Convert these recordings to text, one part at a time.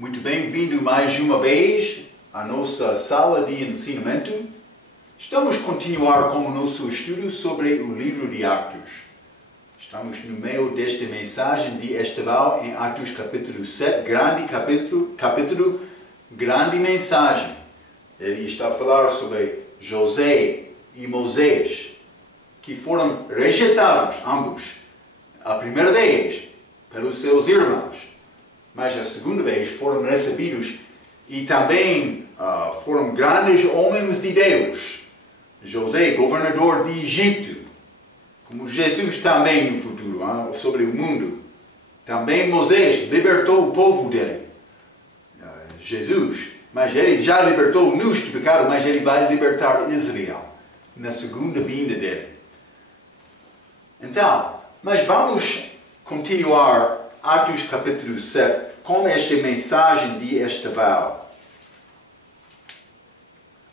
Muito bem-vindo mais uma vez à nossa sala de ensinamento. Estamos a continuar com o nosso estudo sobre o livro de Atos. Estamos no meio desta mensagem de Esteval em Atos capítulo 7, grande capítulo, grande mensagem. Ele está a falar sobre José e Moisés, que foram rejeitados, ambos, a primeira vez pelos seus irmãos. Mas a segunda vez foram recebidos e também foram grandes homens de Deus. José, governador de Egito, como Jesus também no futuro, sobre o mundo. Também Moisés libertou o povo dele. Jesus, mas ele já libertou-nos do pecado, mas ele vai libertar Israel na segunda vinda dele. Então, mas vamos continuar Atos capítulo 7, com esta mensagem de Esteval.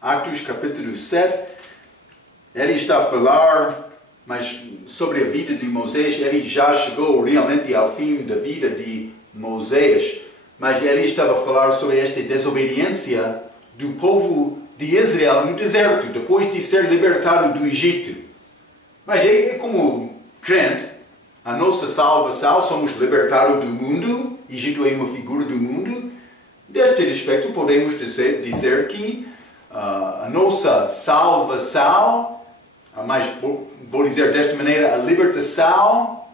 Atos capítulo 7, ele está a falar sobre a vida de Moisés. Ele já chegou realmente ao fim da vida de Moisés, mas ele estava a falar sobre esta desobediência do povo de Israel no deserto, depois de ser libertado do Egito. Mas é como crente. A nossa salvação, somos libertados do mundo. Egito é uma figura do mundo. Deste respeito, podemos dizer que a nossa salvação, mas vou dizer desta maneira, a libertação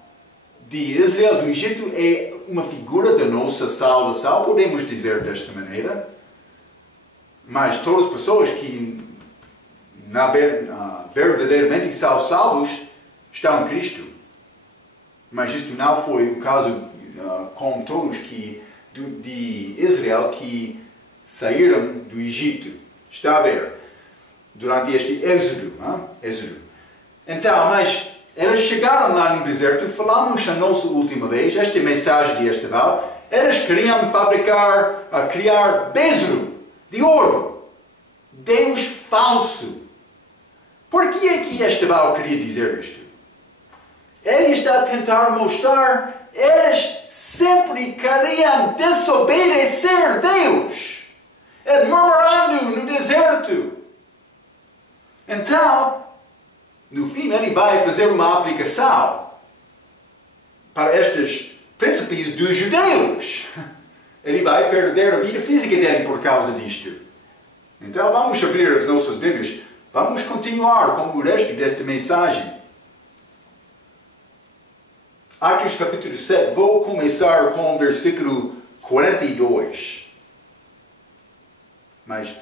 de Israel do Egito é uma figura da nossa salvação, podemos dizer desta maneira. Mas todas as pessoas que verdadeiramente são salvos estão em Cristo. Mas isto não foi o caso com todos de Israel que saíram do Egito. Está a ver? Durante este êxodo. Então, mas eles chegaram lá no deserto, falamos a nossa última vez, esta mensagem de Esteval, eles queriam criar bezerro de ouro. Deus falso. Por que é que Esteval queria dizer isto? Ele está a tentar mostrar, eles sempre queriam desobedecer Deus, murmurando no deserto. Então, no fim, ele vai fazer uma aplicação para estes príncipes dos judeus. Ele vai perder a vida física dele por causa disto. Então, vamos abrir as nossas Bíblias. Vamos continuar com o resto desta mensagem. Atos capítulo 7, vou começar com o versículo 42. Mas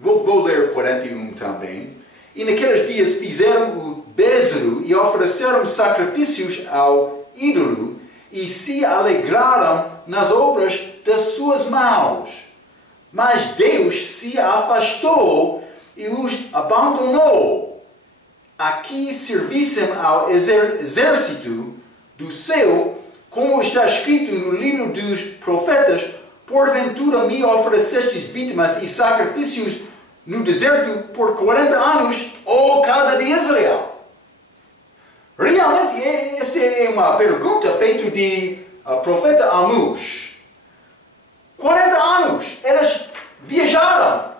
vou ler 41 também. E naqueles dias fizeram o bezerro e ofereceram sacrifícios ao ídolo e se alegraram nas obras das suas mãos. Mas Deus se afastou e os abandonou. Aqui servissem ao exército do céu, como está escrito no livro dos profetas, porventura me oferecestes vítimas e sacrifícios no deserto por 40 anos, ó casa de Israel. Realmente, esta é uma pergunta feita de profeta Amós. 40 anos, eles viajaram,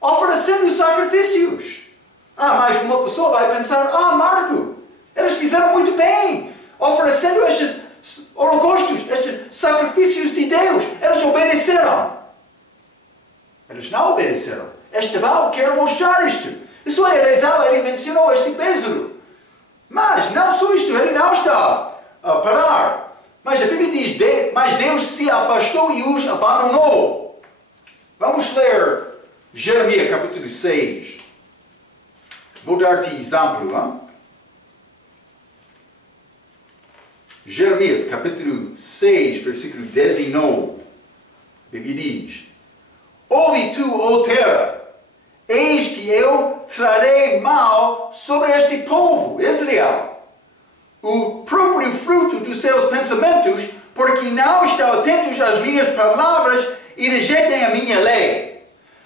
oferecendo sacrifícios. Mas uma pessoa vai pensar, Marco, eles fizeram muito bem, oferecendo estes holocaustos, estes sacrifícios de Deus. Eles obedeceram. Eles não obedeceram. Esteval quer mostrar isto. Isso é, ele mencionou este bezerro. Mas não só isto, ele não está a parar. Mas a Bíblia diz, mas Deus se afastou e os abandonou. Vamos ler Jeremias capítulo 6. Vou dar-te exemplo. Jeremias, capítulo 6, versículo 19. A Bíblia diz: Ouve tu, ó terra, eis que eu trarei mal sobre este povo, Israel, o próprio fruto dos seus pensamentos, porque não estão atentos às minhas palavras e rejeitem a minha lei.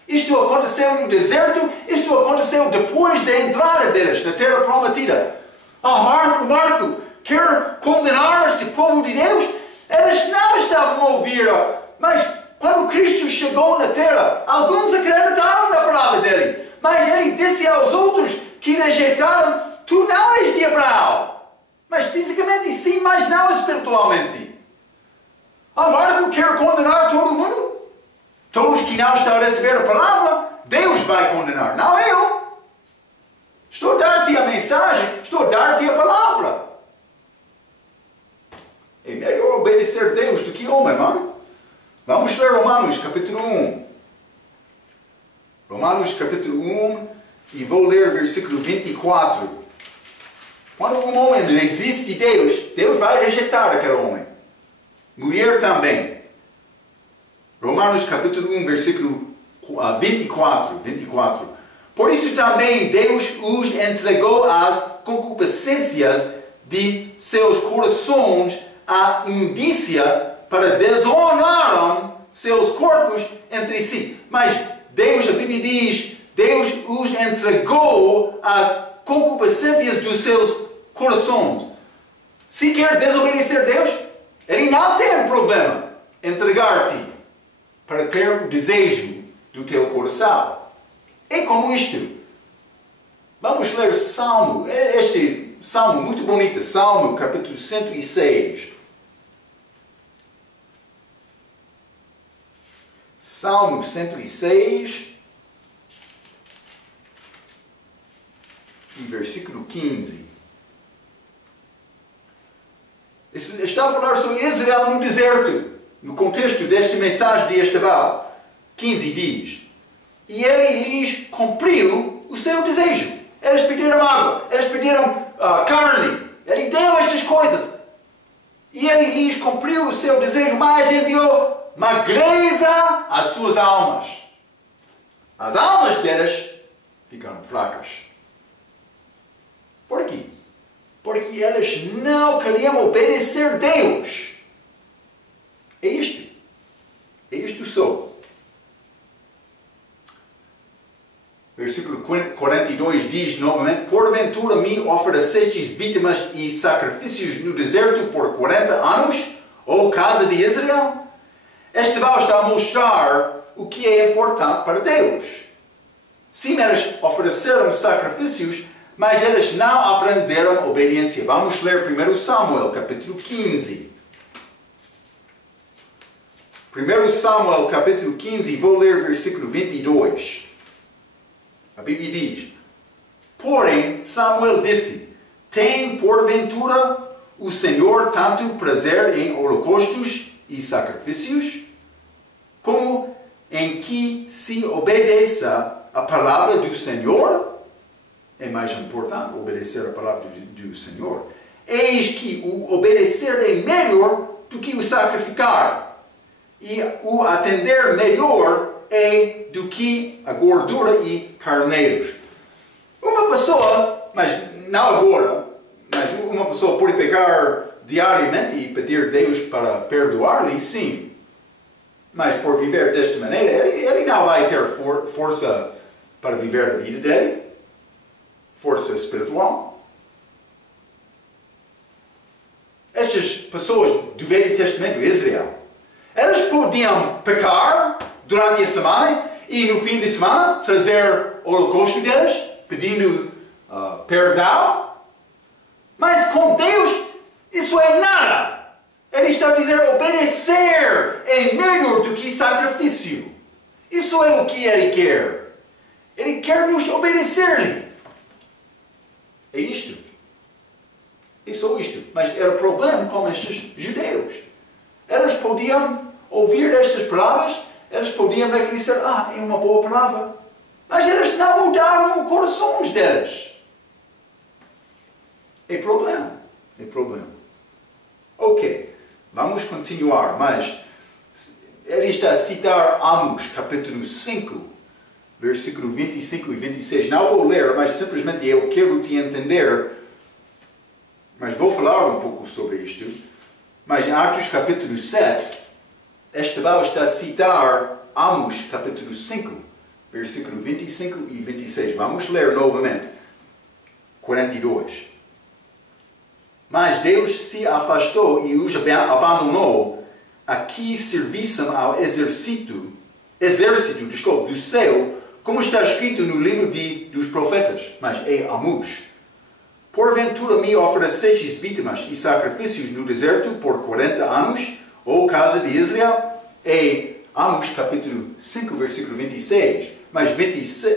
Isto aconteceu no deserto, isto aconteceu depois da entrada deles na terra prometida. Marco, quer condenar este povo de Deus? Eles não estavam a ouvir, mas quando Cristo chegou na terra, alguns acreditaram na palavra dele, mas ele disse aos outros que rejeitaram: tu não és de Abraão, mas fisicamente sim, mas não espiritualmente. Amargo quer condenar todo mundo? Todos que não estão a receber a palavra, Deus vai condenar, não eu. Estou a dar-te a mensagem, estou a dar-te a palavra. É melhor obedecer a Deus do que homem, não? Vamos ler Romanos capítulo 1. Romanos capítulo 1 e vou ler versículo 24. Quando um homem resiste a Deus, Deus vai rejeitar aquele homem. Mulher também. Romanos capítulo 1, versículo 24. Por isso também Deus os entregou às concupiscências de seus corações à imundícia para desonrarem seus corpos entre si. Mas Deus, a Bíblia diz, Deus os entregou às concupiscências dos seus corações. Se quer desobedecer a Deus, Ele não tem problema em entregar-te para ter o desejo do teu coração. É como isto. Vamos ler Salmo, este Salmo muito bonito, Salmo capítulo 106. Salmo 106 e versículo 15. Está a falar sobre Israel no deserto, no contexto desta mensagem de Esteval. 15 diz: e ele lhes cumpriu o seu desejo. Eles pediram água, eles pediram carne, ele deu estas coisas. E ele lhes cumpriu o seu desejo, mas enviou magreza às suas almas. As almas deles ficaram fracas. Por quê? Porque eles não queriam obedecer a Deus. É isto. É isto só. Versículo 42 diz novamente: porventura me oferecestes vítimas e sacrifícios no deserto por 40 anos, ó casa de Israel? Esteval está a mostrar o que é importante para Deus. Sim, eles ofereceram sacrifícios, mas eles não aprenderam obediência. Vamos ler primeiro Samuel, capítulo 15. 1 Samuel, capítulo 15, vou ler versículo 22. A Bíblia diz: porém, Samuel disse: tem porventura o Senhor tanto prazer em holocaustos e sacrifícios, como em que se obedeça a palavra do Senhor? É mais importante obedecer a palavra do Senhor. Eis que o obedecer é melhor do que o sacrificar, e o atender melhor é do que a gordura e carneiros. Uma pessoa, mas não agora, mas uma pessoa pode pecar diariamente e pedir a Deus para perdoar-lhe, sim. Mas por viver desta maneira, ele não vai ter força para viver a vida dele, força espiritual. Estas pessoas do Velho Testamento, Israel, elas podiam pecar durante a semana e no fim de semana trazer o holocausto deles, pedindo perdão. Mas com Deus, isso é nada. Ele está a dizer: obedecer é melhor do que sacrifício. Isso é o que Ele quer. Ele quer nos obedecer-lhe. É isto. É só isto. Mas era o problema com estes judeus. Eles podiam ouvir estas palavras, eles podiam dizer: é uma boa palavra. Mas eles não mudaram os corações deles. É problema. É problema. Ok. Vamos continuar. Mas ele está a citar Amos, capítulo 5, versículo 25 e 26. Não vou ler, mas simplesmente eu quero te entender. Mas vou falar um pouco sobre isto. Mas em Atos, capítulo 7, Esteval está a citar Amos, capítulo 5, versículo 25 e 26. Vamos ler novamente. 42. mas Deus se afastou e os abandonou a que servissem ao exército do céu, como está escrito no livro dos profetas, mas é Amós. Porventura me oferecestes vítimas e sacrifícios no deserto por 40 anos, ó casa de Israel? É Amós capítulo 5, versículo 26. Mas 26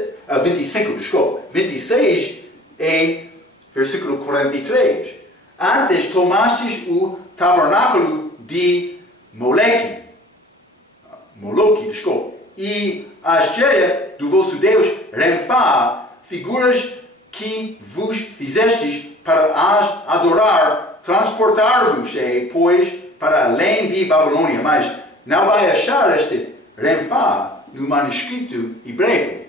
é versículo 43. Antes tomastes o tabernáculo de Moloque, e a estrela do vosso Deus Renfá, figuras que vos fizestes para as adorar, transportar-vos, pois, para além de Babilônia. Mas não vai achar este Renfá no manuscrito hebraico.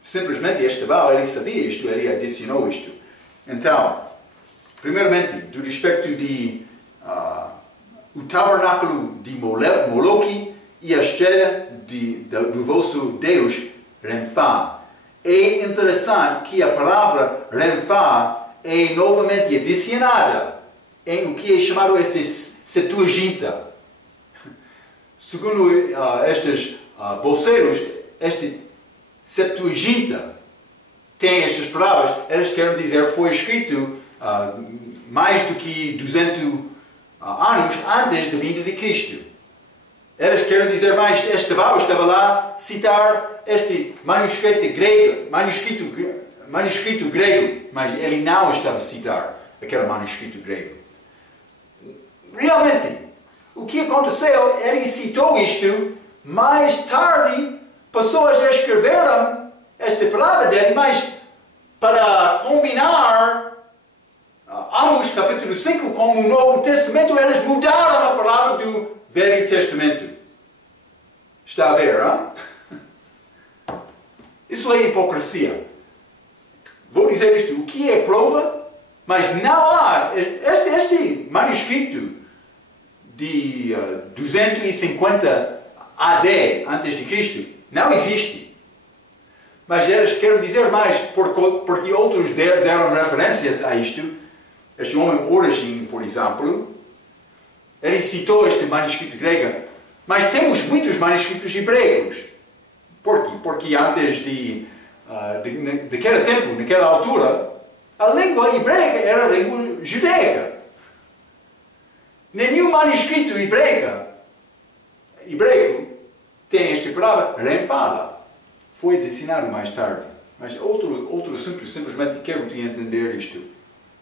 Simplesmente Estevão, ele sabia isto, ele adicionou isto. Então, primeiramente, do respeito de o tabernáculo de Moloque e a estrela do vosso Deus Renfá. É interessante que a palavra Renfá é novamente adicionada em o que é chamado este Septuaginta. Segundo estes bolseiros, este Septuaginta tem estas palavras, eles querem dizer foi escrito mais do que 200 anos antes da vinda de Cristo. Eles querem dizer mais, Estevão estava lá a citar este manuscrito grego, mas ele não estava a citar aquele manuscrito grego. Realmente, o que aconteceu, ele citou isto, mais tarde pessoas escreveram esta palavra dele, mas para combinar Amós capítulo 5 com o Novo Testamento, eles mudaram a palavra do Velho Testamento. Está a ver, não? Isso é hipocrisia. Vou dizer isto, o que é prova, mas não há, este manuscrito de 250 AD, antes de Cristo, não existe. Mas eles querem dizer mais, porque outros deram referências a isto. Este homem Origen, por exemplo, ele citou este manuscrito grego, mas temos muitos manuscritos hebreus. Por quê? Porque antes daquele tempo, naquela altura, a língua hebraica era a língua judaica. Nenhum manuscrito hebraico tem esta palavra renfada. Foi adicionado mais tarde. Mas outro assunto, simplesmente quero te entender isto.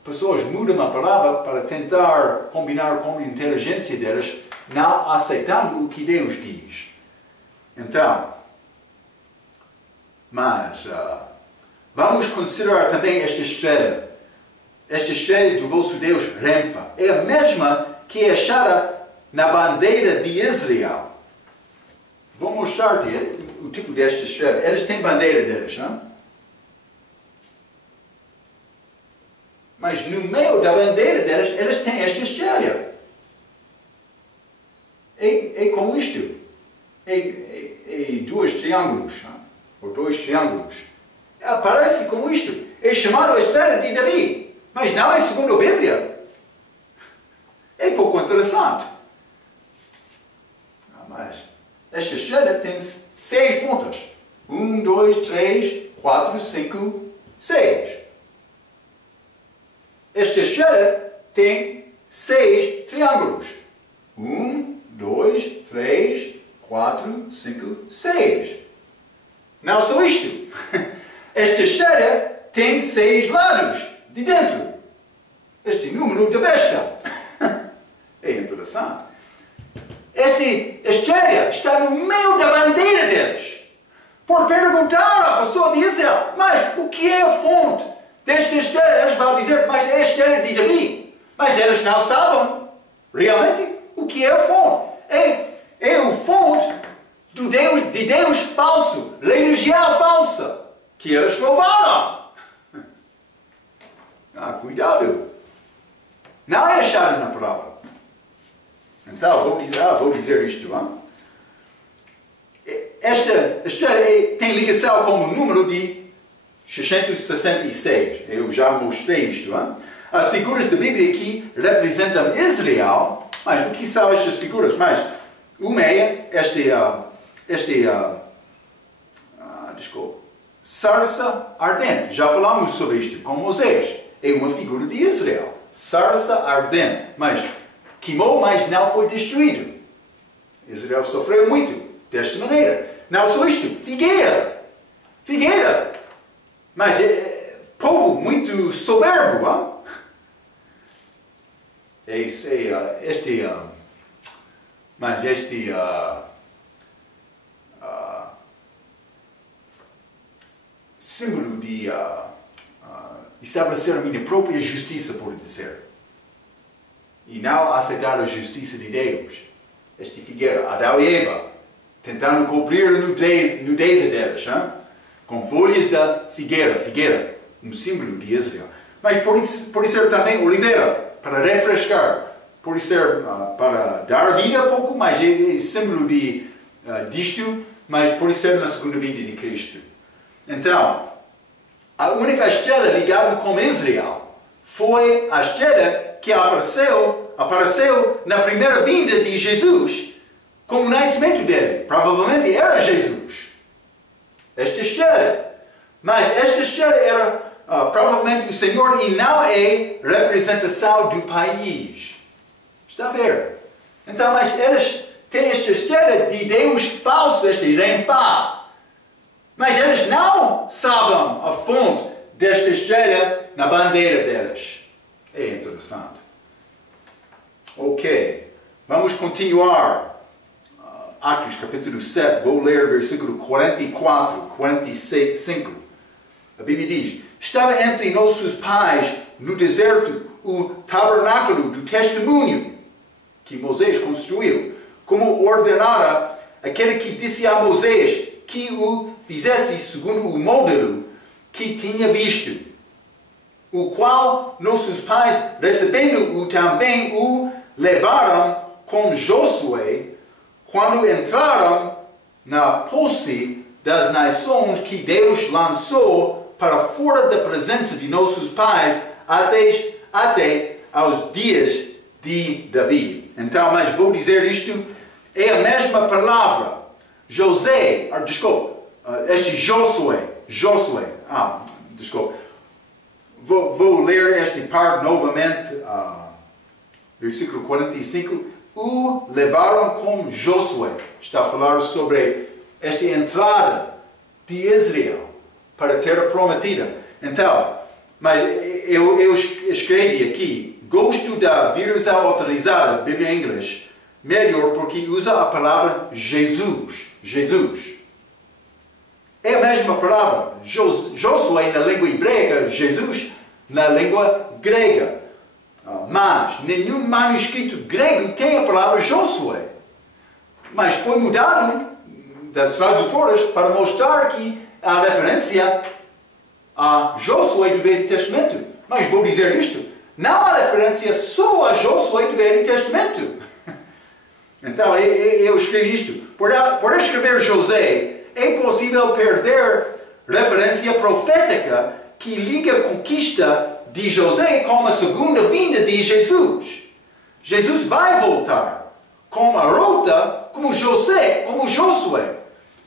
Pessoas mudam a palavra para tentar combinar com a inteligência delas, não aceitando o que Deus diz. Então, mas vamos considerar também esta estrela. Esta estrela do vosso Deus Renfa é a mesma que é achada na bandeira de Israel. Vou mostrar-te o tipo desta estrela. Eles têm bandeira deles, não? Mas no meio da bandeira deles, eles têm esta estrela. É como isto. É dois triângulos. Não? Ou dois triângulos. Aparece como isto. É chamado a estrela de Davi. Mas não é segundo a Bíblia. É pouco interessante. Mas esta estrela tem 6 pontas. 1, 2, 3, 4, 5, 6. Esta estrela tem 6 triângulos. 1, 2, 3, 4, 5, 6. Não só isto. Esta estrela tem 6 lados de dentro. Este número da besta. É interessante. Esta estrela está no meio da bandeira deles. Por perguntar à pessoa de Israel, mas o que é a fonte desta estrela? Eles vão dizer, mas é a estrela de Davi. Mas eles não sabem realmente o que é a fonte. É a fonte de Deus falso, religião falsa, que eles louvaram. Cuidado. Não é achado na palavra. Então, vou dizer isto. Esta estrela tem ligação com o número de 666. Eu já mostrei isto. As figuras da Bíblia aqui representam Israel, mas o que são estas figuras? Mas uma é desculpa, sarça ardente. Já falamos sobre isto com Moisés. É uma figura de Israel. Sarça ardente. Mas queimou, mas não foi destruído. Israel sofreu muito desta maneira. Não só isto, figueira. Figueira. Mas é povo muito soberbo, hein? Símbolo de estabelecer a minha própria justiça, por dizer. E não aceitar a justiça de Deus. Esta figueira, Adão e Eva, tentando cobrir a nudez delas, hein? Com folhas da figueira, um símbolo de Israel. Mas pode ser também oliveira, para refrescar, pode ser para dar vida pouco, mas é símbolo disto, mas pode ser na segunda vinda de Cristo. Então, a única estrela ligada com Israel foi a estrela que apareceu na primeira vinda de Jesus, com o nascimento dele. Provavelmente era Jesus. Esta estrela. Mas esta estrela era provavelmente o Senhor e não é representação do país. Está a ver? Então, mas eles têm esta estrela de Deus falso, este Renfá. Mas eles não sabem a fonte desta estrela na bandeira deles. É interessante. Ok, vamos continuar. Atos capítulo 7, vou ler versículo 44, 45. A Bíblia diz: estava entre nossos pais no deserto o tabernáculo do testemunho que Moisés construiu, como ordenara aquele que disse a Moisés que o fizesse segundo o modelo que tinha visto, o qual nossos pais, recebendo-o também, o levaram com Josué, quando entraram na posse das nações que Deus lançou para fora da presença de nossos pais até aos dias de Davi. Então, mas vou dizer isto, é a mesma palavra. Vou ler este parte novamente, versículo 45. O levaram com Josué. Está a falar sobre esta entrada de Israel para a terra prometida. Então, mas eu escrevi aqui, gosto da versão autorizada, Bíblia em inglês, melhor porque usa a palavra Jesus. Jesus. É a mesma palavra. Josué na língua hebraica, Jesus na língua grega. Mas nenhum manuscrito grego tem a palavra Josué. Mas foi mudado das tradutoras para mostrar que há referência a Josué do Velho Testamento. Mas vou dizer isto, não há referência só a Josué do Velho Testamento. Então eu escrevi isto. Por escrever José, é possível perder referência profética que liga a conquista de José com a segunda vinda de Jesus. Jesus vai voltar com a rota como Josué,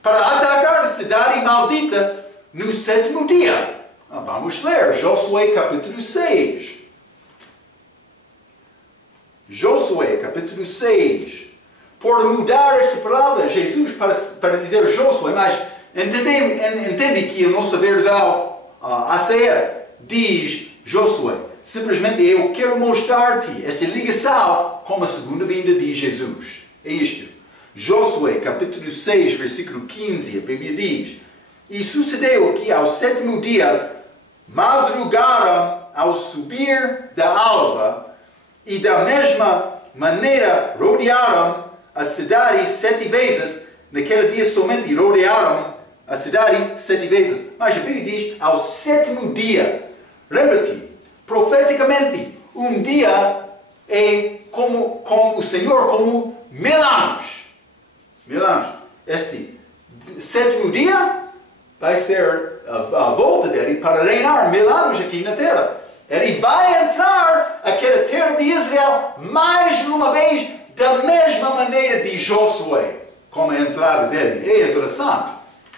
para atacar a cidade maldita no sétimo dia. Vamos ler Josué capítulo 6. Josué capítulo 6. Por mudar esta palavra, Jesus para dizer Josué, mas entende que a nossa versão ACF diz Josué. Simplesmente eu quero mostrar-te esta ligação com a segunda vinda de Jesus. É isto. Josué capítulo 6, versículo 15, a Bíblia diz: e sucedeu que ao sétimo dia madrugaram ao subir da alva, e da mesma maneira rodearam a cidade 7 vezes. Naquele dia somente rodearam a cidade 7 vezes. Mas a Bíblia diz ao sétimo dia. Lembra-te, profeticamente, um dia é como o Senhor, como 1000 anos. 1000 anos. Este sétimo dia vai ser a volta dele para reinar 1000 anos aqui na terra. Ele vai entrar aquela terra de Israel mais uma vez da mesma maneira de Josué, como a entrada dele. É interessante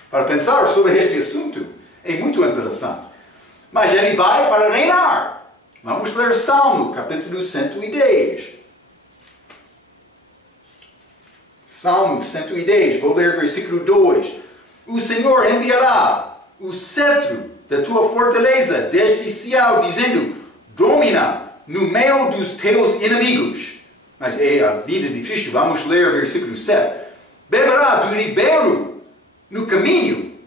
para pensar sobre este assunto. É muito interessante. Mas ele vai para reinar. Vamos ler Salmo, capítulo 110. Salmo 110, vou ler versículo 2. O Senhor enviará o cetro da tua fortaleza desde Sião, dizendo, domina no meio dos teus inimigos. Mas é a vida de Cristo. Vamos ler versículo 7. Beberá do ribeiro no caminho,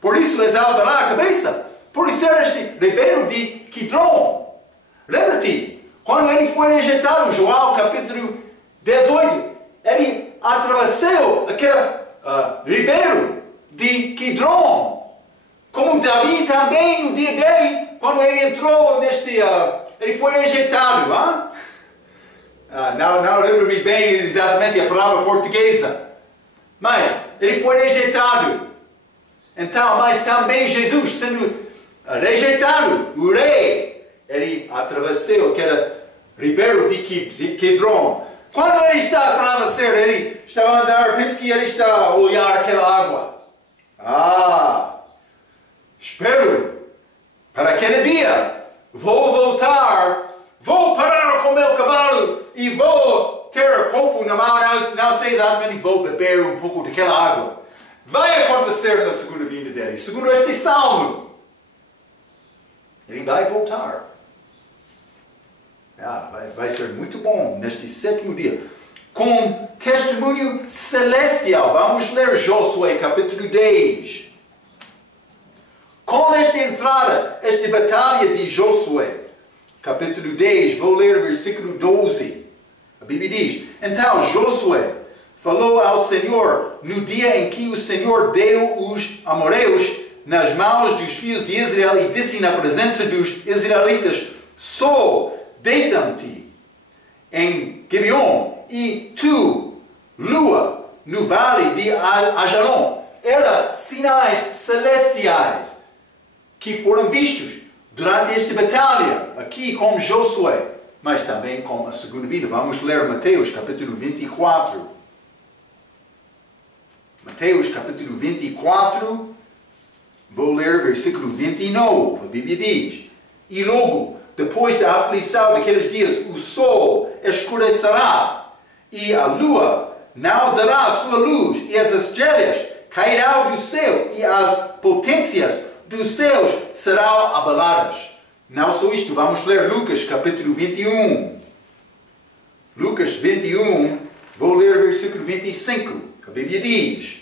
por isso exaltará a cabeça. Por isso era este ribeiro de Quidron. Lembra-te, quando ele foi rejeitado, João capítulo 18, ele atravessou aquele ribeiro de Quidron. Como Davi também, no dia dele, quando ele entrou neste... ele foi rejeitado. Não lembro-me bem exatamente a palavra portuguesa. Mas ele foi rejeitado. Então, mas também Jesus sendo rejeitado, o rei, ele atravessou aquele ribeiro de Quidron. Quando ele está a atravessar, ele está a andar, penso que ele está a olhar aquela água. Espero para aquele dia. Vou voltar, vou parar com o meu cavalo e vou ter copo na mão, não sei exatamente, vou beber um pouco daquela água. Vai acontecer na segunda vinda dele, segundo este salmo. Ele vai voltar. Vai ser muito bom neste sétimo dia. Com testemunho celestial. Vamos ler Josué capítulo 10. Com esta entrada, esta batalha de Josué, capítulo 10, vou ler versículo 12. A Bíblia diz, então Josué falou ao Senhor no dia em que o Senhor deu os amorreus nas mãos dos filhos de Israel e disse na presença dos israelitas, deita-te em Gibeon e tu, lua, no vale de Ajalon. Eram sinais celestiais que foram vistos durante esta batalha, aqui com Josué, mas também com a segunda vida. Vamos ler Mateus capítulo 24. Mateus capítulo 24, vou ler versículo 29. A Bíblia diz, e logo, depois da aflição daqueles dias, o sol escurecerá e a lua não dará a sua luz e as estrelas cairão do céu e as potências dos céus serão abaladas. Não só isto, vamos ler Lucas capítulo 21. Lucas 21, vou ler versículo 25. A Bíblia diz,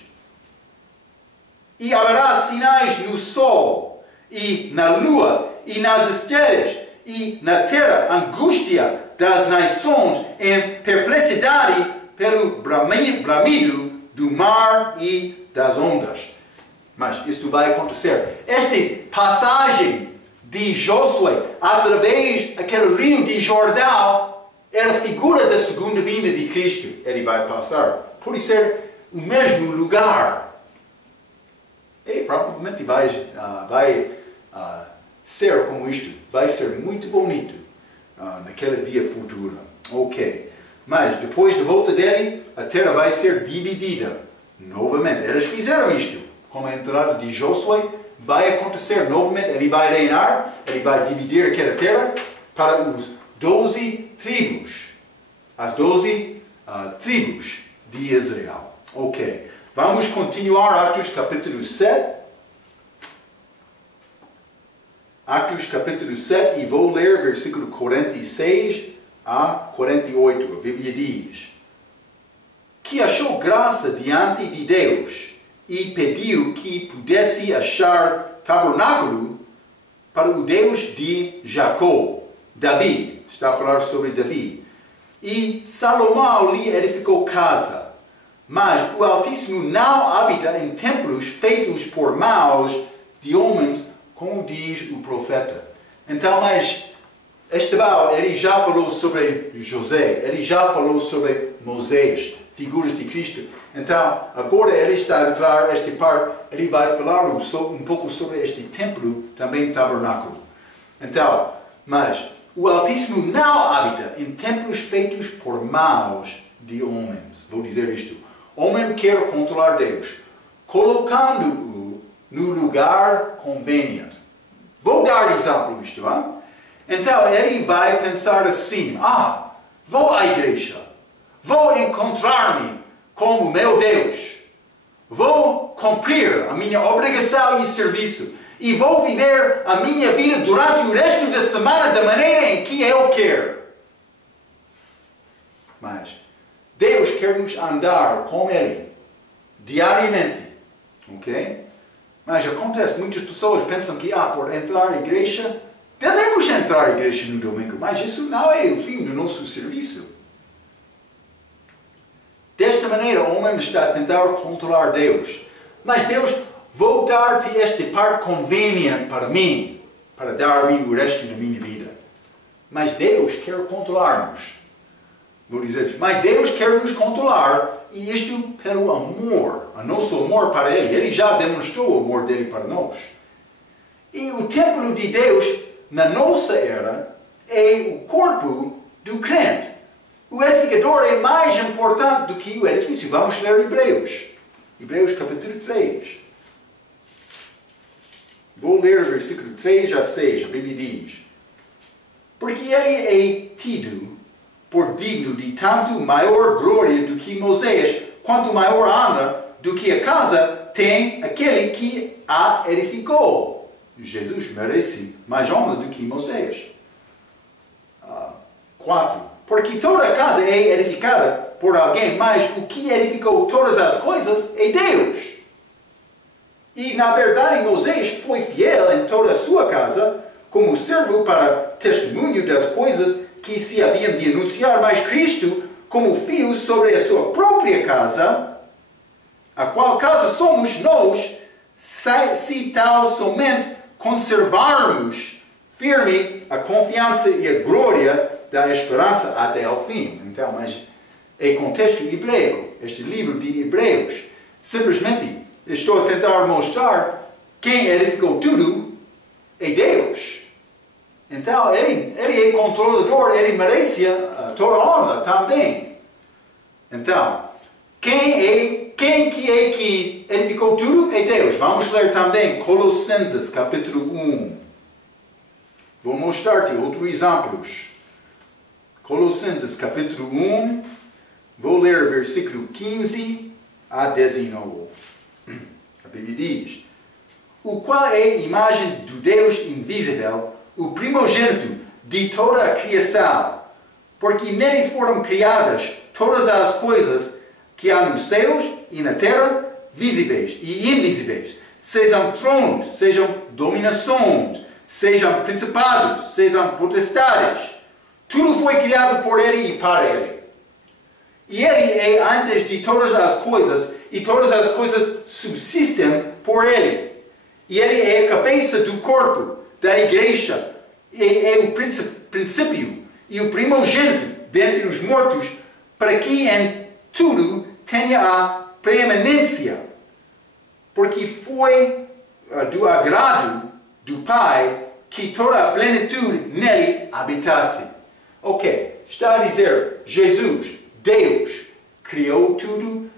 e haverá sinais no sol e na lua e nas estrelas e na terra angústia das nações em perplexidade pelo bramido do mar e das ondas. Mas isto vai acontecer. Esta passagem de Josué através daquele rio de Jordão era a figura da segunda vinda de Cristo. Ele vai passar por ser o mesmo lugar. E provavelmente vai ser como isto. Vai ser muito bonito naquele dia futuro. Ok. Mas depois da volta dele, a terra vai ser dividida. Novamente. Eles fizeram isto. Com a entrada de Josué, vai acontecer novamente. Ele vai reinar. Ele vai dividir aquela terra para os 12 tribos. As 12 tribos de Israel. Ok. Vamos continuar Atos capítulo 7. Atos capítulo 7 e vou ler versículo 46 a 48. A Bíblia diz, que achou graça diante de Deus e pediu que pudesse achar tabernáculo para o Deus de Jacó. Davi, está a falar sobre Davi. E Salomão lhe edificou casa. Mas o Altíssimo não habita em templos feitos por mãos de homens, como diz o profeta. Então, mas Estevão, ele já falou sobre José, ele já falou sobre Moisés, figuras de Cristo. Então, agora ele está a entrar esta parte, ele vai falar um pouco sobre este templo, também tabernáculo. Então, mas o Altíssimo não habita em templos feitos por mãos de homens. Vou dizer isto. Homem quer controlar Deus, colocando-o no lugar conveniente. Vou dar exemplo disto. Hein? Então ele vai pensar assim, vou à igreja, vou encontrar-me com o meu Deus, vou cumprir a minha obrigação e serviço e vou viver a minha vida durante o resto da semana da maneira em que eu quero. Mas Deus quer nos andar com Ele diariamente, ok? Mas acontece, muitas pessoas pensam que por entrar à igreja, devemos entrar à igreja no domingo, mas isso não é o fim do nosso serviço. Desta maneira, o homem está a tentar controlar Deus. Mas Deus, vou dar-te esta parte conveniente para mim, para dar-me o resto da minha vida. Mas Deus quer controlar-nos. Vou dizer, mas Deus quer nos controlar, e isto pelo amor, o nosso amor para Ele. Ele já demonstrou o amor dele para nós. E o templo de Deus, na nossa era, é o corpo do crente. O edificador é mais importante do que o edifício. Vamos ler Hebreus. Hebreus capítulo 3. Vou ler versículo 3 a 6. A Bíblia diz: porque ele é tido por digno de tanto maior glória do que Moisés, quanto maior honra do que a casa tem aquele que a edificou. Jesus merece mais honra do que Moisés. 4. Porque toda a casa é edificada por alguém, mas o que edificou todas as coisas é Deus. E, na verdade, Moisés foi fiel em toda a sua casa, como servo para testemunho das coisas que se haviam de anunciar, mas Cristo, como fio sobre a sua própria casa, a qual casa somos nós, se tal somente conservarmos firme a confiança e a glória da esperança até ao fim. Então, mas é contexto hebraico, este livro de Hebreus. Simplesmente estou a tentar mostrar quem edificou tudo é Deus. Então, ele é controlador, ele merece toda a honra também. Então, quem que edificou tudo é Deus. Vamos ler também Colossenses capítulo 1. Vou mostrar-te outros exemplos. Colossenses capítulo 1, vou ler versículo 15 a 19. A Bíblia diz: o qual é a imagem do Deus invisível, o primogênito de toda a criação, porque nele foram criadas todas as coisas que há nos céus e na terra, visíveis e invisíveis, sejam tronos, sejam dominações, sejam principados, sejam potestades. Tudo foi criado por Ele e para Ele. E Ele é antes de todas as coisas, e todas as coisas subsistem por Ele. E Ele é a cabeça do corpo, da igreja. É o princípio e o primogênito dentre os mortos, para que em tudo tenha a preeminência. Porque foi do agrado do Pai que toda a plenitude nele habitasse. Ok, está a dizer, Jesus, Deus, criou tudo,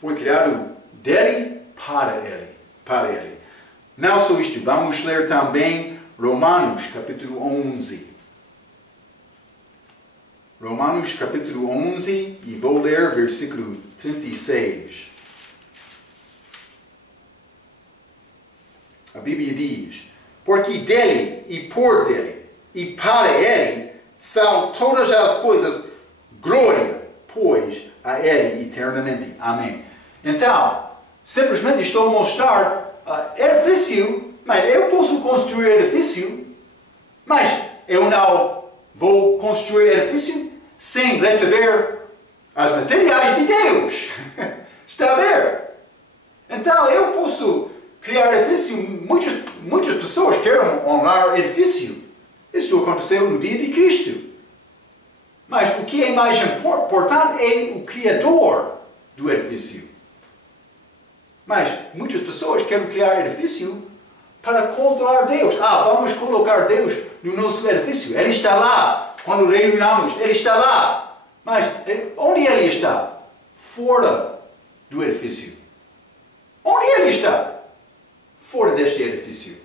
foi criado dele, para ele. Não só isto, vamos ler também Romanos capítulo 11. Romanos capítulo 11, e vou ler versículo 36. A Bíblia diz: porque dele, e por dele, e para ele, são todas as coisas, glória, pois, a Ele eternamente. Amém. Então, simplesmente estou a mostrar edifício, mas eu posso construir edifício, mas eu não vou construir edifício sem receber as materiais de Deus. Está a ver? Então, eu posso criar edifício, muitas pessoas querem honrar edifício. Isso aconteceu no dia de Cristo. Mas o que é mais importante é o Criador do edifício. Mas muitas pessoas querem criar edifício para controlar Deus. Vamos colocar Deus no nosso edifício. Ele está lá. Quando reunimos, Ele está lá. Mas onde Ele está? Fora do edifício. Onde Ele está? Fora deste edifício.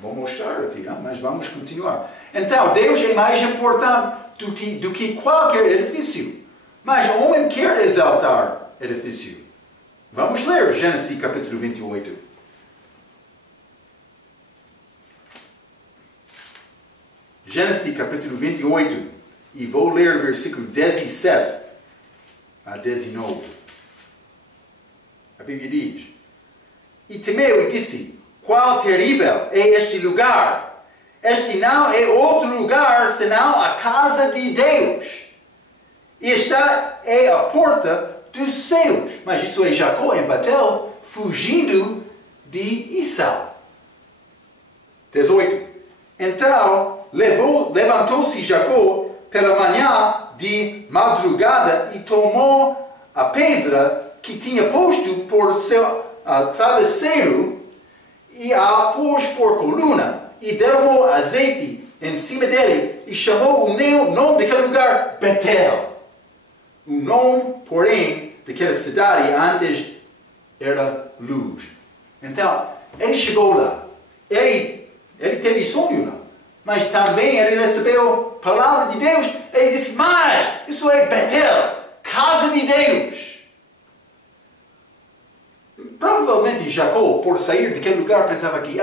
Vou mostrar a ti, mas vamos continuar. Então, Deus é mais importante do que qualquer edifício. Mas o homem quer exaltar edifício. Vamos ler Gênesis capítulo 28. Gênesis capítulo 28. E vou ler versículo 17 a 19. A Bíblia diz: E temeu e disse: Qual terrível é este lugar! Este não é outro lugar senão a casa de Deus. E esta é a porta dos céus. Mas isso é Jacó em Betel, fugindo de Esaú. 18. Então levantou-se Jacó pela manhã de madrugada e tomou a pedra que tinha posto por seu travesseiro e a pôs por coluna e derramou azeite em cima dele e chamou o nome daquele lugar Betel. O nome, porém, daquela cidade antes era Luz. Então, ele chegou lá. Ele teve sonho lá. Mas também ele recebeu a palavra de Deus. Ele disse: Mas isso é Betel, casa de Deus. Provavelmente Jacó, por sair daquele lugar, pensava que,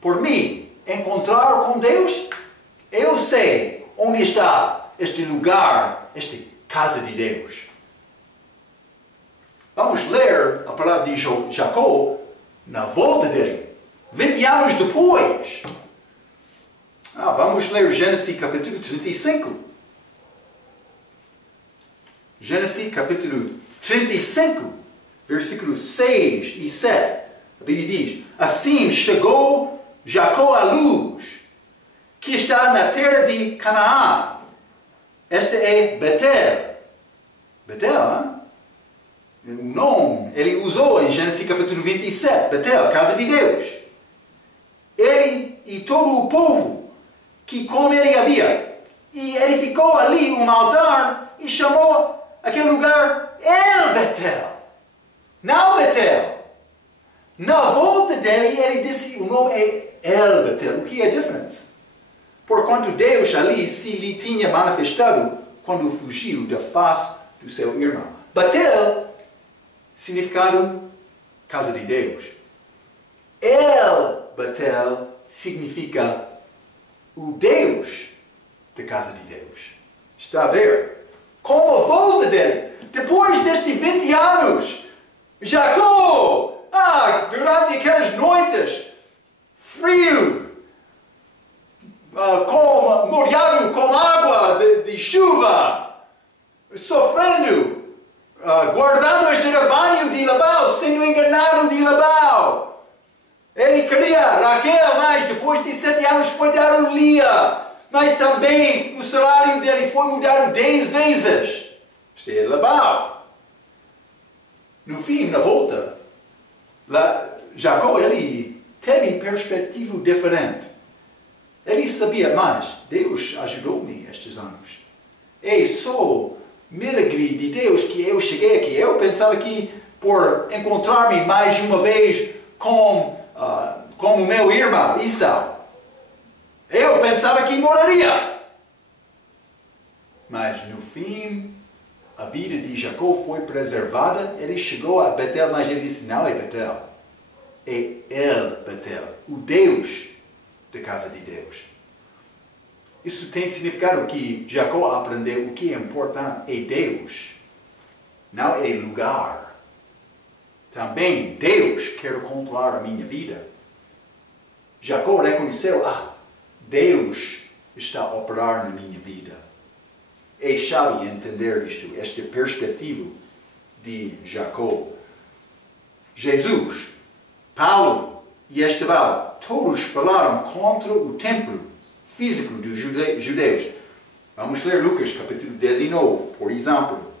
por mim encontrar com Deus, eu sei onde está este lugar, esta casa de Deus. Vamos ler a palavra de Jacó na volta dele, 20 anos depois. Vamos ler Gênesis capítulo 35. Gênesis capítulo 35, versículos 6 e 7. A Bíblia diz: Assim chegou Jacó à Luz, que está na terra de Canaã. Esta é Betel. Betel, o nome ele usou em Gênesis capítulo 27. Betel, casa de Deus. Ele e todo o povo que com ele havia. E edificou ali um altar e chamou aquele lugar El Betel. Não Betel. Na volta dele, ele disse o nome é El Betel, o que é diferente. Porquanto Deus ali se lhe tinha manifestado quando fugiu da face do seu irmão. Betel, significado casa de Deus. El Betel significa o Deus da casa de Deus. Está a ver? Com a volta dele, depois destes 20 anos, Jacó, durante aquelas noites, frio, molhado com água de chuva, sofrendo, guardando este rebanho de Labão, sendo enganado de Labão. Ele queria Raquel, mas depois de 7 anos foi dado Lia. Mas também o salário dele foi mudado 10 vezes. Isto é Labão. No fim, na volta, Jacó ele teve perspectiva diferente. Ele sabia mais. Deus ajudou-me estes anos. É só milagre de Deus que eu cheguei aqui. Eu pensava que por encontrar-me mais uma vez com o meu irmão Esaú, eu pensava que moraria. Mas no fim, a vida de Jacó foi preservada. Ele chegou a Betel, mas ele disse: não é Betel, é El Betel, o Deus da casa de Deus. Isso tem significado que Jacó aprendeu o que é importante é Deus, não é lugar. Também Deus quer controlar a minha vida. Jacó reconheceu: Deus está a operar na minha vida. É chave entender isto, esta perspectiva de Jacó. Jesus, Paulo e Estevão, todos falaram contra o templo físico dos judeus. Vamos ler Lucas capítulo 19, por exemplo.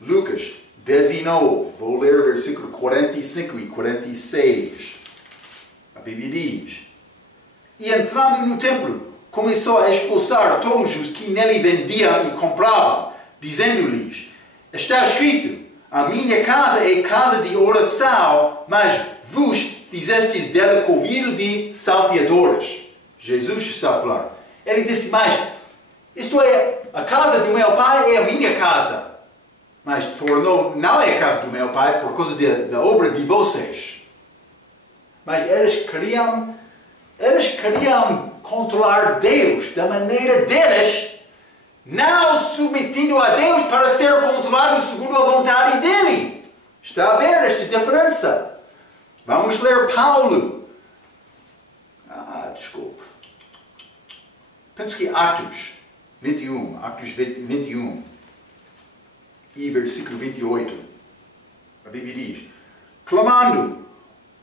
Lucas 19, vou ler o versículo 45 e 46. A Bíblia diz: E entrando no templo, começou a expulsar todos os que nele vendiam e compravam, dizendo-lhes: está escrito, a minha casa é casa de oração, mas vos fizestes dela covil de salteadores. Jesus está a falar. Ele disse: mas isto é, a casa do meu pai é a minha casa. Mas tornou, não é a casa do meu pai por causa da obra de vocês. Mas eles queriam controlar Deus da maneira deles, não submetindo a Deus para ser controlado segundo a vontade dele. Está a ver esta diferença? Vamos ler Paulo. Desculpa. Penso que Atos 21. Atos 21. E versículo 28. A Bíblia diz: clamando,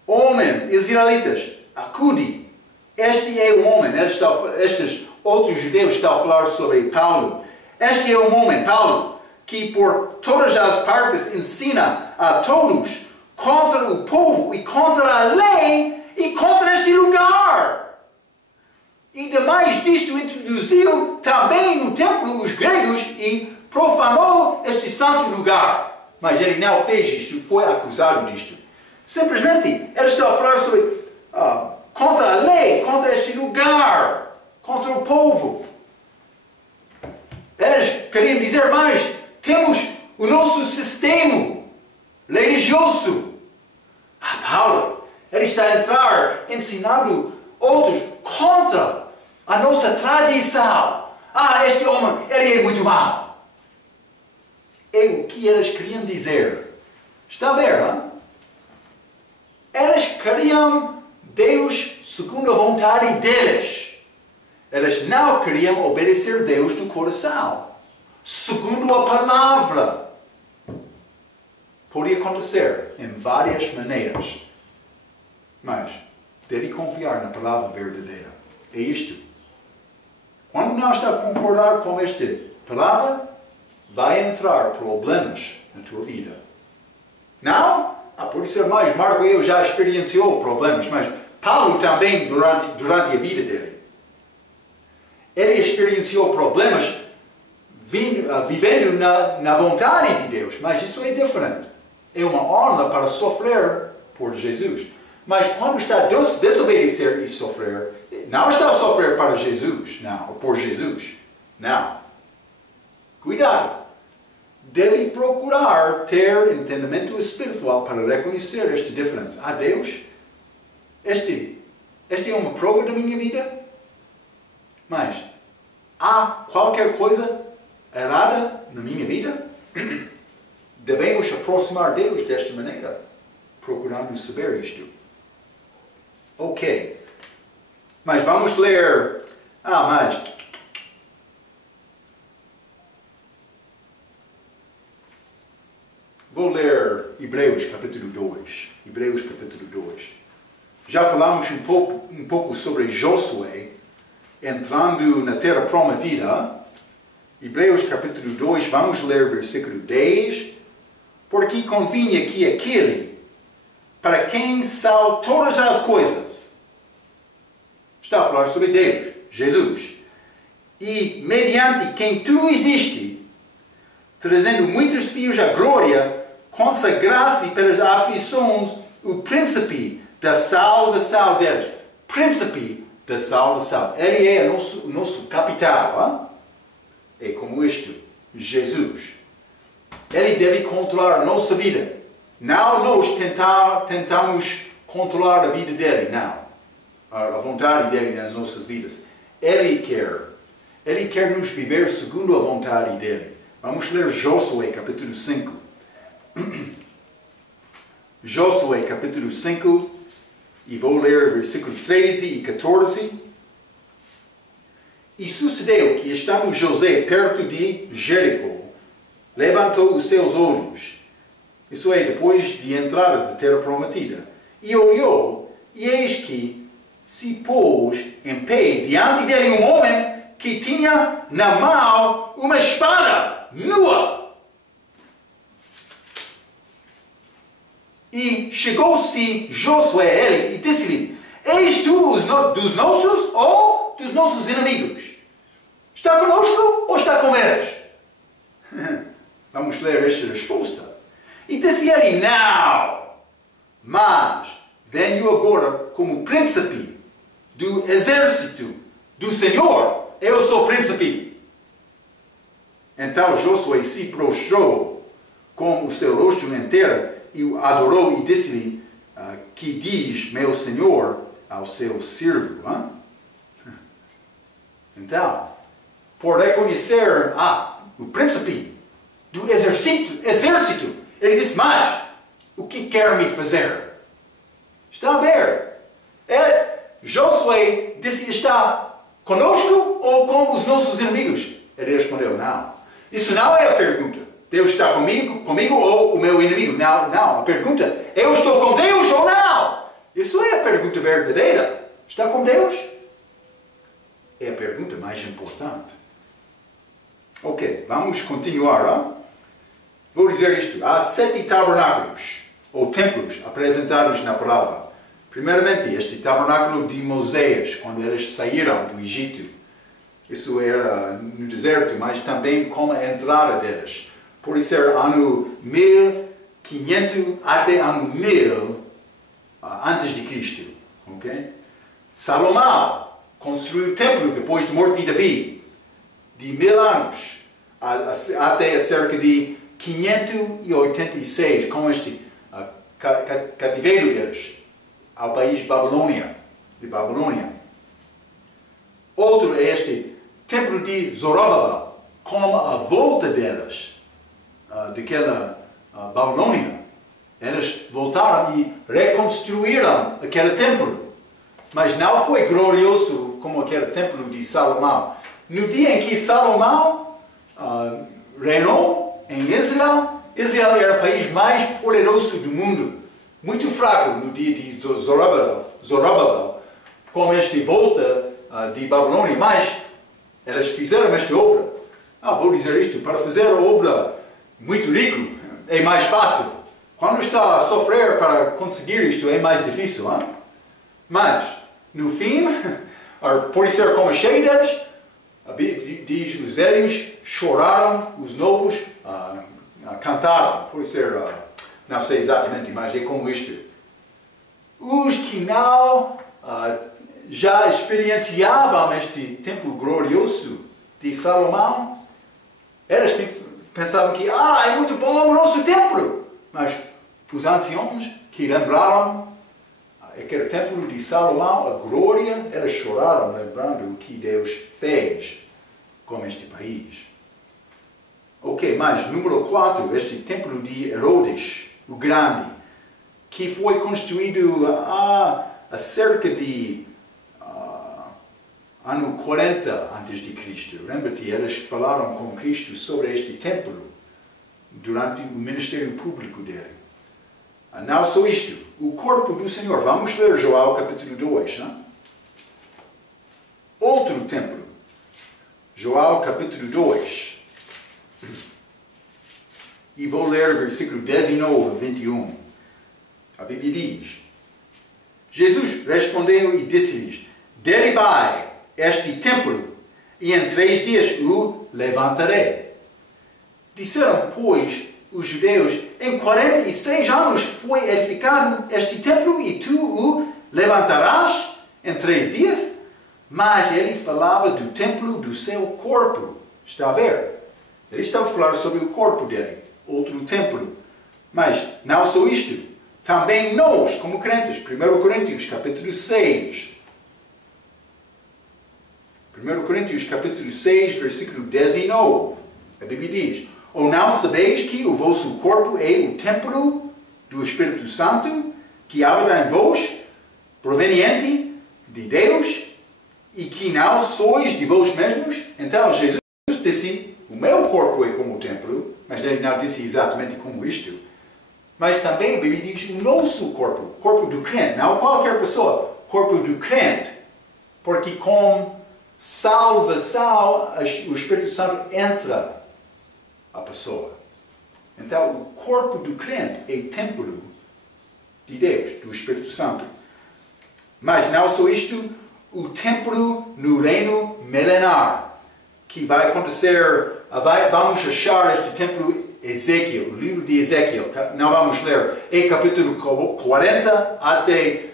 homens israelitas, acude. Este é o homem. Estes outros judeus estão a falar sobre Paulo. Este é o homem, Paulo, que por todas as partes ensina a todos contra o povo e contra a lei e contra este lugar. E demais disto introduziu também no templo os gregos e profanou este santo lugar. Mas ele não fez isto, foi acusado disto. Simplesmente, ele está a falar sobre contra a lei, contra este lugar, contra o povo. Eles queriam dizer mais: temos o nosso sistema religioso. Paulo, ele está a entrar ensinando outros contra a nossa tradição. Este homem, ele é muito mau. É o que eles queriam dizer. Está a ver, não? Eles queriam Deus segundo a vontade deles. Eles não queriam obedecer a Deus do coração, segundo a palavra. Podia acontecer em várias maneiras, mas deve confiar na palavra verdadeira. É isto. Quando não está a concordar com esta palavra, vai entrar problemas na tua vida. Não? Pode ser mais. Marco e eu já experienciou problemas, mas Paulo também durante a vida dele. Ele experienciou problemas vivendo na vontade de Deus, mas isso é diferente. É uma honra para sofrer por Jesus. Mas quando está a desobedecer e sofrer, não está a sofrer para Jesus, não, ou por Jesus. Não. Cuidado. Deve procurar ter entendimento espiritual para reconhecer esta diferença. Deus, este é uma prova da minha vida, mas há qualquer coisa errada na minha vida? Devemos aproximar Deus desta maneira, procurando saber isto. Ok. Mas vamos ler... Vou ler Hebreus capítulo 2. Hebreus capítulo 2. Já falamos um pouco sobre Josué entrando na terra prometida. Hebreus capítulo 2, vamos ler versículo 10. Porque convinha que aquele para quem são todas as coisas, está a falar sobre Deus, Jesus, e mediante quem tudo existe, trazendo muitos filhos à glória, consagrasse pelas aflições o príncipe da salvação deles. Príncipe da salvação. Ele é o nosso capitão. É como isto. Jesus. Ele deve controlar a nossa vida. Não nós tentamos controlar a vida dele. Não. A vontade dele nas nossas vidas. Ele quer nos viver segundo a vontade dele. Vamos ler Josué capítulo 5. Josué capítulo 5, e vou ler versículos 13 e 14. E sucedeu que, estando José perto de Jericó, levantou os seus olhos, isso é, depois de entrada da terra prometida, e olhou, e eis que se pôs em pé diante dele um homem que tinha na mão uma espada nua. E chegou-se Josué a ele e disse-lhe: És tu dos nossos ou dos nossos inimigos? Está conosco ou está com eles? Vamos ler esta resposta. E disse ele, não, mas venho agora como príncipe do exército do Senhor. Eu sou príncipe. Então Josué se prostrou com o seu rosto em terra e o adorou e disse-lhe, que diz meu Senhor ao seu servo. Então, por reconhecer o príncipe do exército, ele disse, mas o que quer me fazer? Está a ver? Josué disse, está conosco ou com os nossos inimigos? Ele respondeu, não. Isso não é a pergunta. Deus está comigo ou o meu inimigo? Não. A pergunta, eu estou com Deus ou não? Isso é a pergunta verdadeira. Está com Deus? É a pergunta mais importante. Ok, vamos continuar. Vou dizer isto. Há 7 tabernáculos, ou templos, apresentados na palavra. Primeiramente, este tabernáculo de Moisés, quando eles saíram do Egito. Isso era no deserto, mas também com a entrada deles. Pode ser ano 1500 até ano 1000 antes de Cristo. Okay? Salomão construiu o templo depois da morte de Davi, de 1000 anos, até cerca de 586, com este cativeiro deles, ao país de Babilônia. Outro é este templo de Zorobabel, com a volta deles, daquela Babilônia. Eles voltaram e reconstruíram aquele templo. Mas não foi glorioso como aquele templo de Salomão. No dia em que Salomão reinou em Israel, Israel era o país mais poderoso do mundo. Muito fraco no dia de Zorobabel, com esta volta de Babilônia. Mas eles fizeram esta obra. Vou dizer isto, para fazer a obra muito rico é mais fácil. Quando está a sofrer para conseguir isto é mais difícil. Mas, no fim, pode ser como cheio deles, diz os velhos choraram, os novos cantaram. Pode ser, não sei exatamente, mas é como isto. Os que não já experienciavam este templo glorioso de Salomão, eles pensavam que é muito bom o nosso templo. Mas os anciãos que lembraram aquele templo de Salomão, a glória, eles choraram lembrando o que Deus fez com este país. Ok, mas número 4, este templo de Herodes, o Grande, que foi construído há cerca de ano 40 a.C. Lembra-te, eles falaram com Cristo sobre este templo durante o ministério público dele. Não só isto, o corpo do Senhor. Vamos ler João capítulo 2. Outro templo. João capítulo 2. E vou ler versículo 19 a 21. A Bíblia diz: Jesus respondeu e disse-lhes: derribai este templo, e em 3 dias o levantarei. Disseram, pois, os judeus: em 46 anos foi edificado este templo, e tu o levantarás em 3 dias? Mas ele falava do templo do seu corpo. Está a ver? Ele estava a falar sobre o corpo dele, outro templo. Mas não só isto, também nós, como crentes, 1 Coríntios capítulo 6. 1 Coríntios capítulo 6, versículo 19. A Bíblia diz: ou não sabeis que o vosso corpo é o templo do Espírito Santo, que habita em vós, proveniente de Deus, e que não sois de vós mesmos? Então Jesus disse: o meu corpo é como o templo, mas ele não disse exatamente como isto. Mas também a Bíblia diz o nosso corpo, corpo do crente, não qualquer pessoa, corpo do crente, porque com salvação o Espírito Santo entra a pessoa. Então o corpo do crente é templo de Deus, do Espírito Santo. Mas não só isto, o templo no reino milenar, que vai acontecer, vamos achar este templo Ezequiel, o livro de Ezequiel. Não vamos ler, é capítulo 40 até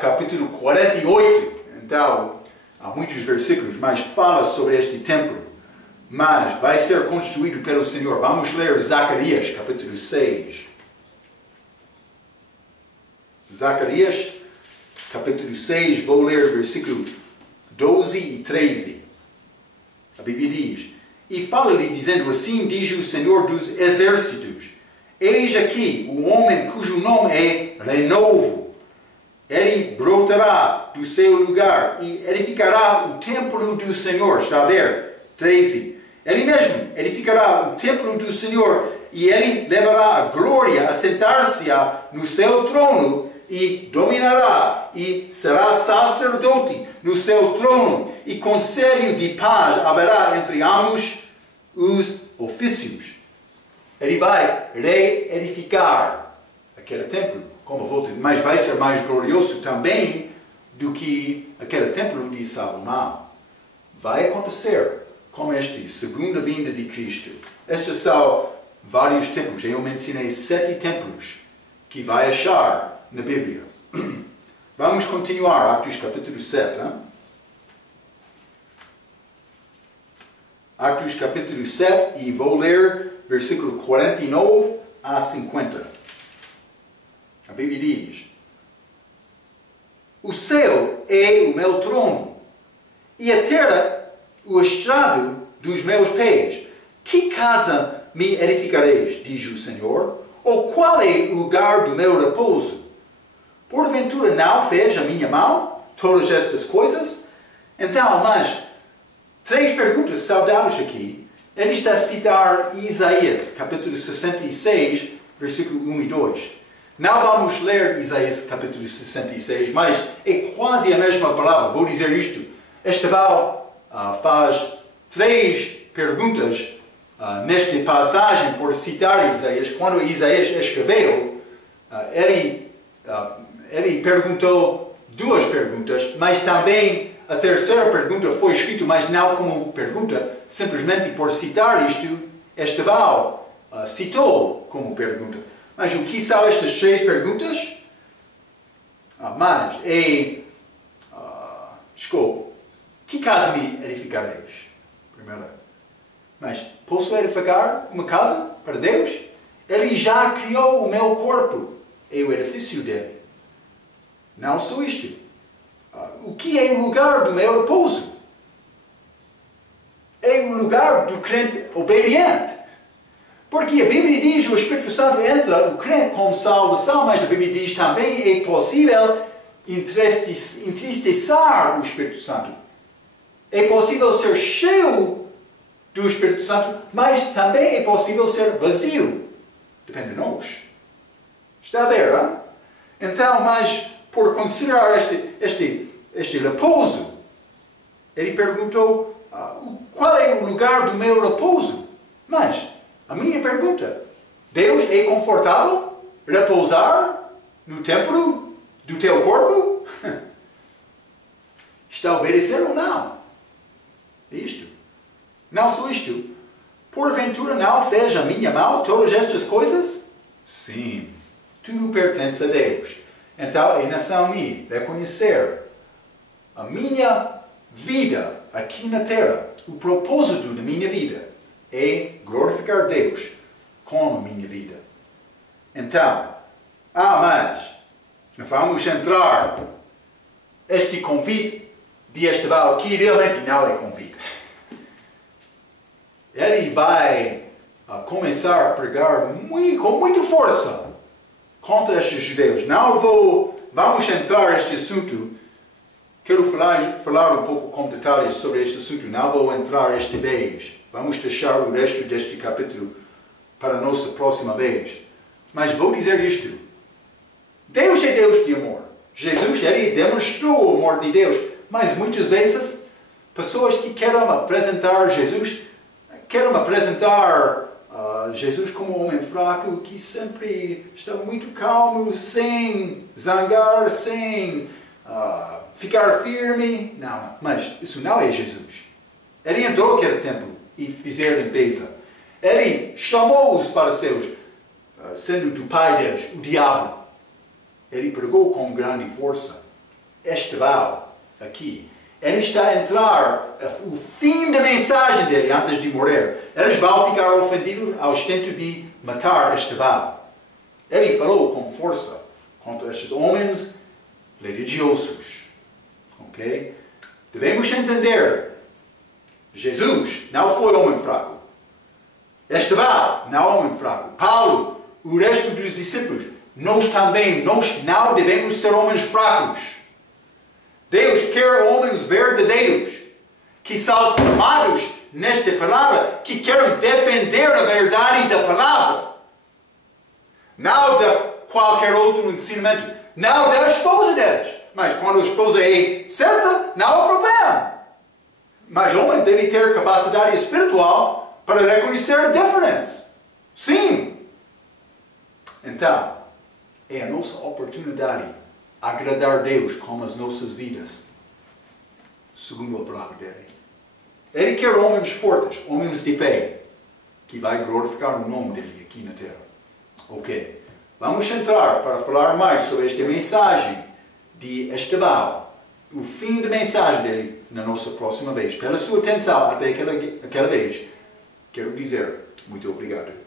capítulo 48. Então, há muitos versículos, mas fala sobre este templo. Mas vai ser construído pelo Senhor. Vamos ler Zacarias, capítulo 6. Zacarias, capítulo 6, vou ler versículo 12 e 13. A Bíblia diz: E fala-lhe dizendo, assim diz o Senhor dos Exércitos: Eis aqui o homem cujo nome é Renovo. Ele brotará do seu lugar e edificará o templo do Senhor. Está a ver? 13. Ele mesmo edificará o templo do Senhor e ele levará a glória a sentar-se-á no seu trono e dominará e será sacerdote no seu trono e conselho de paz haverá entre ambos os ofícios. Ele vai reedificar aquele templo, como volta, mas vai ser mais glorioso também do que aquele templo de Salomão. Vai acontecer com este segunda vinda de Cristo. Estes são vários templos. Eu mencionei 7 templos que vai achar na Bíblia. Vamos continuar, Atos capítulo 7. Hein? Atos capítulo 7 e vou ler versículo 49 a 50. A Bíblia diz: O céu é o meu trono e a terra o estrado dos meus pés. Que casa me edificareis, diz o Senhor? Ou qual é o lugar do meu repouso? Porventura não fez a minha mão todas estas coisas? Então, mas 3 perguntas saudáveis aqui. Ele está a citar Isaías, capítulo 66, versículo 1 e 2. Não vamos ler Isaías, capítulo 66, mas é quase a mesma palavra. Vou dizer isto. Esteval faz 3 perguntas nesta passagem por citar Isaías. Quando Isaías escreveu, ele perguntou 2 perguntas, mas também a terceira pergunta foi escrita, mas não como pergunta, simplesmente por citar isto, Esteval citou como pergunta. Mas o que são estas 3 perguntas? Desculpe, que casa me edificareis? Primeira. Mas posso edificar uma casa para Deus? Ele já criou o meu corpo, é o edifício dele. Não só isto. O que é o lugar do meu repouso? É o lugar do crente obediente. Porque a Bíblia diz que o Espírito Santo entra o crente com salvação, mas a Bíblia diz também é possível entristecer o Espírito Santo. É possível ser cheio do Espírito Santo, mas também é possível ser vazio. Depende de nós. Está a ver, hein? Então, mas por considerar este repouso, ele perguntou, qual é o lugar do meu repouso? Mas, a minha pergunta, Deus é confortável repousar no templo do teu corpo? Está a obedecer ou não? Isto. Não só isto. Porventura não fez a minha mão todas estas coisas? Sim. Tudo pertence a Deus. Então é nação minha reconhecer a minha vida aqui na terra. O propósito da minha vida é glorificar Deus com a minha vida. Então, mas vamos entrar este convite de Esteval, que realmente não é convite. Ele vai começar a pregar com muita força contra estes judeus. Vamos entrar neste assunto. Quero falar um pouco com detalhes sobre este assunto. Não vou entrar esta vez. Vamos deixar o resto deste capítulo para a nossa próxima vez. Mas vou dizer isto. Deus é Deus de amor. Jesus, ele demonstrou o amor de Deus. Mas muitas vezes, pessoas que querem apresentar Jesus como um homem fraco, que sempre está muito calmo, sem zangar, sem ficar firme. Não, mas isso não é Jesus. Ele entrou naquele templo e fizeram limpeza. Ele chamou-os para seus, sendo do pai deles, o diabo. Ele pregou com grande força. Esteval, aqui. Ele está a entrar, o fim da mensagem dele antes de morrer. Eles vão ficar ofendidos ao intento de matar Esteval. Ele falou com força contra estes homens religiosos. Ok? Devemos entender, Jesus não foi homem fraco. Esteval não é homem fraco. Paulo, o resto dos discípulos, nós também, nós não devemos ser homens fracos. Deus quer homens verdadeiros, que são formados nesta palavra, que querem defender a verdade da palavra. Não de qualquer outro ensinamento, não da esposa deles. Mas quando a esposa é certa, não há problema. Mas o homem deve ter capacidade espiritual para reconhecer a diferença. Sim. Então, é a nossa oportunidade agradar a Deus com as nossas vidas, segundo a palavra dele. Ele quer homens fortes, homens de fé, que vai glorificar o nome dele aqui na terra. Ok. Vamos entrar para falar mais sobre esta mensagem de Esteval, o fim da mensagem dele na nossa próxima vez. Pela sua atenção até aquela vez, quero dizer muito obrigado.